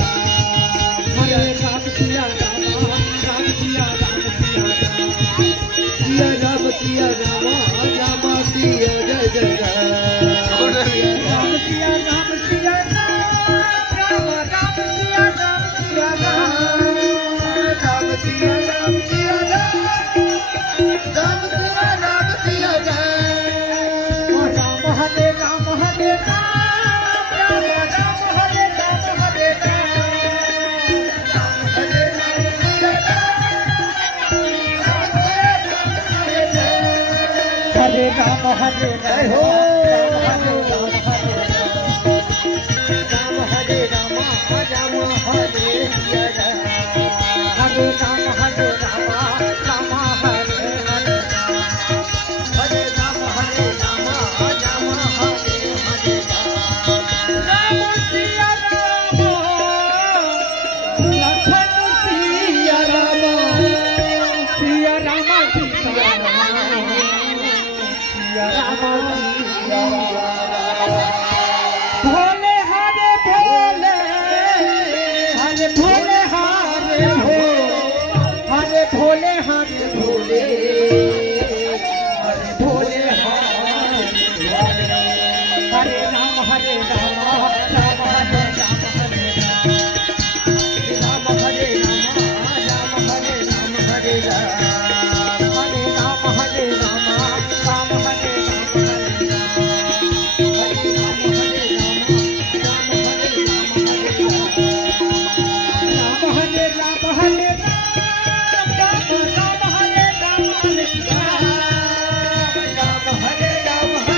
हरे राम सिया राम राम सिया राम सिया राम सिया राम राम सिया जय जय राम राम सिया राम सिया राम राम सिया राम सिया राम सिया राम सिया राम राम सिया राम सिया जय राम हरे राम हरे राम राम राम हरे राम हरे राम हरे राम सिया राम हरे राम हरे जय हो राम हरे राम राम हरे सिया राम हरे राम हरे राम राम हरे हरे हरे राम राम हरे हरे राम सिया राम लखन सिया राम सिया राम सीता सिया राम भोले हरे भोले हरे भोले हरे भोले हरे भोले हरे भोले हरे राम हरे राम राम हरे राम हरे राम हरे राम राम हरे राम हरे राम हरे राम हरे राम राम हरे राम हरे राम हरे राम हरे राम राम हरे राम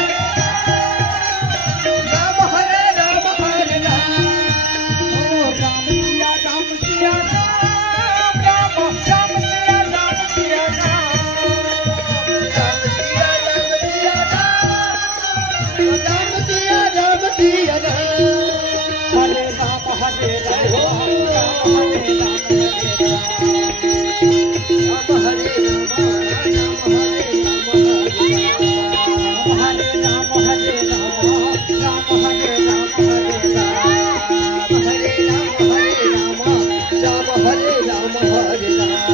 हरे राम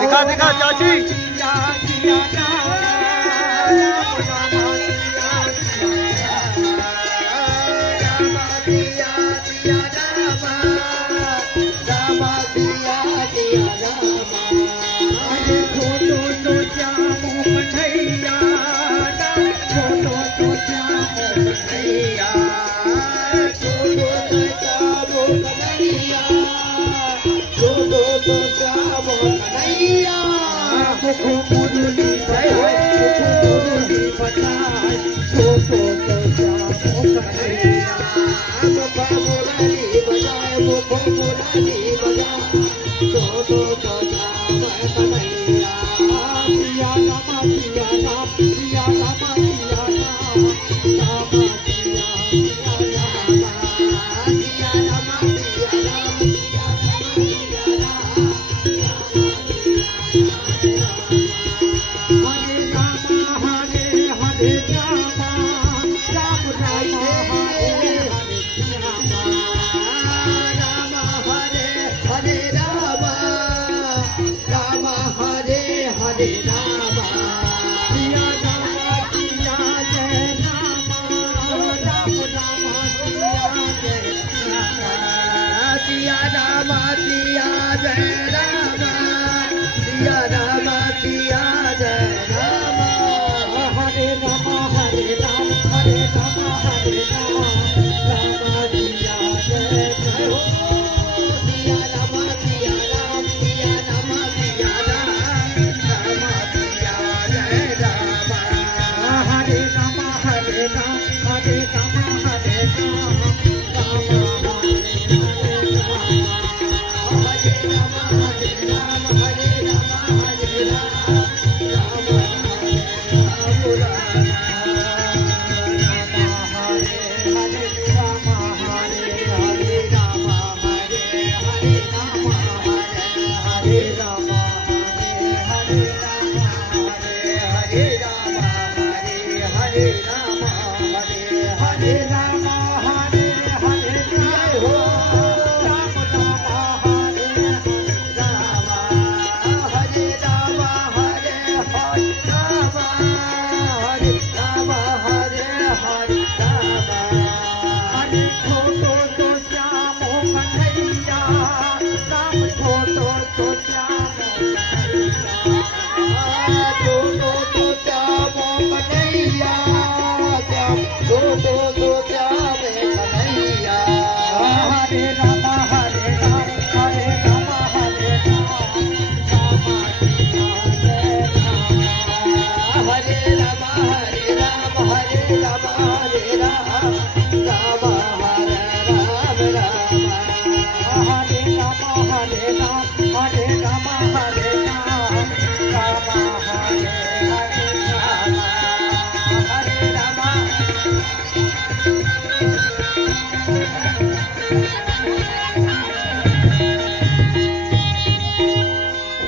दिखा दिखा चाची जय राम सिया राम सिया जय राम हरे राम हरे राम हरे राम हरे राम राम सिया जय जय हो सिया राम सिया राम सिया राम सिया राम राम सिया जय राम हरे राम हरे राम हरे राम हरे Ram Ram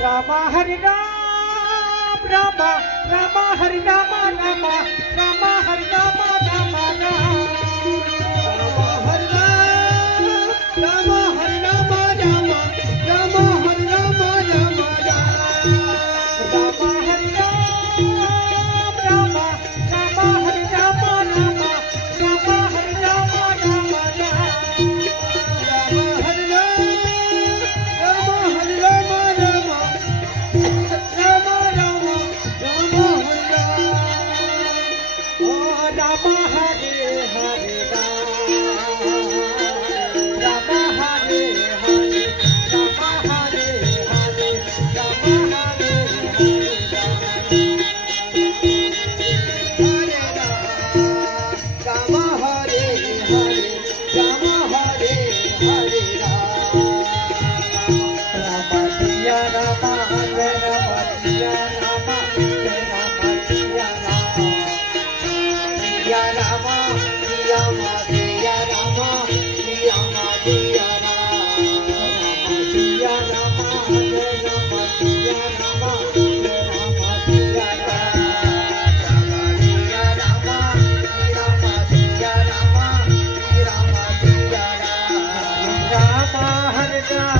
Rama Hari Ram Rama Rama Hari Rama Rama Rama Hari Rama Rama Rama Hari Rama Hari Rama Rama Rama Hari Rama Rama Rama Hari Ram Rama Rama Hari Rama Rama Rama Hari Rama Rama Rama Hari Rama